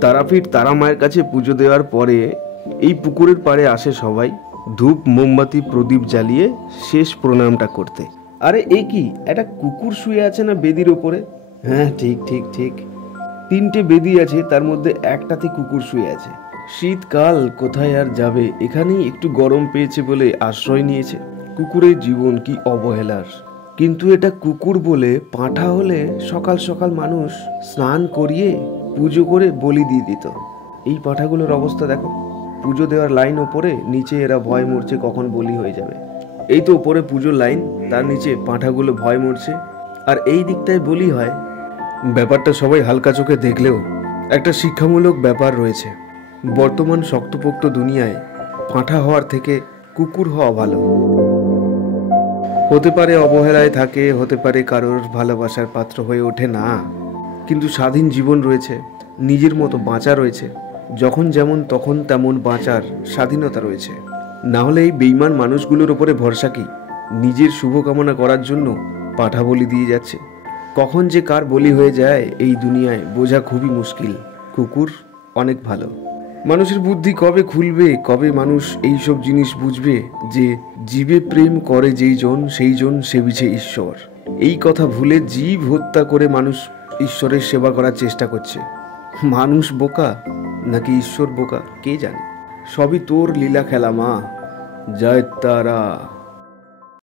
তারাপীঠ তারা মায়ের কাছে পুজো দেওয়ার পরে এই পুকুরের পাড়ে আসে সবাই ধূপ মোমবাতি প্রদীপ জ্বালিয়ে শেষ প্রণামটা করতে। আরে এ কি, একটা কুকুর শুয়ে আছে না বেদির ওপরে? হ্যাঁ, ঠিক ঠিক ঠিক, 3টে বেদি আছে, তার মধ্যে একটাতে কুকুর শুয়ে আছে। শীতকাল কোথায় আর যাবে, এখানেই একটু গরম পেয়েছে বলে আশ্রয় নিয়েছে। কুকুরের জীবন কি অবহেলার। কিন্তু এটা কুকুর বলে, পাঁঠা হলে সকাল সকাল মানুষ স্নান করিয়ে পুজো করে বলি দিয়ে দিত। এই পাঁঠাগুলোর অবস্থা দেখো, পুজো দেওয়ার লাইন ওপরে, নিচে এরা ভয় মরছে কখন বলি হয়ে যাবে। এই তো ওপরে পুজোর লাইন, তার নিচে পাঁঠাগুলো ভয় মরছে, আর এই দিকটায় বলি হয়। ব্যাপারটা সবাই হালকা চোখে দেখলেও একটা শিক্ষামূলক ব্যাপার রয়েছে। বর্তমান শক্তপোক্ত দুনিয়ায় পাঁঠা হওয়ার থেকে কুকুর হওয়া ভালো। হতে পারে অবহেলায় থাকে, হতে পারে কারোর ভালোবাসার পাত্র হয়ে ওঠে না, কিন্তু স্বাধীন জীবন রয়েছে, নিজের মতো বাঁচা রয়েছে, যখন যেমন তখন তেমন বাঁচার স্বাধীনতা রয়েছে। না হলে এই বেইমান মানুষগুলোর ওপরে ভরসা কি? নিজের শুভকামনা করার জন্য পাঁঠা বলি দিয়ে যাচ্ছে। কখন যে কার বলি হয়ে যায় এই দুনিয়ায় বোঝা খুবই মুশকিল। কুকুর অনেক ভালো। মানুষের বুদ্ধি কবে খুলবে, কবে মানুষ এইসব জিনিস বুঝবে যে জীবে প্রেম করে যেই জন সেই জন সেবিছে ঈশ্বর। এই কথা ভুলে জীব হত্যা করে মানুষ ঈশ্বরের সেবা করার চেষ্টা করছে। মানুষ বোকা নাকি ঈশ্বর বোকা কে জানে। সবই তোর লীলা খেলা মা। জয় তারা।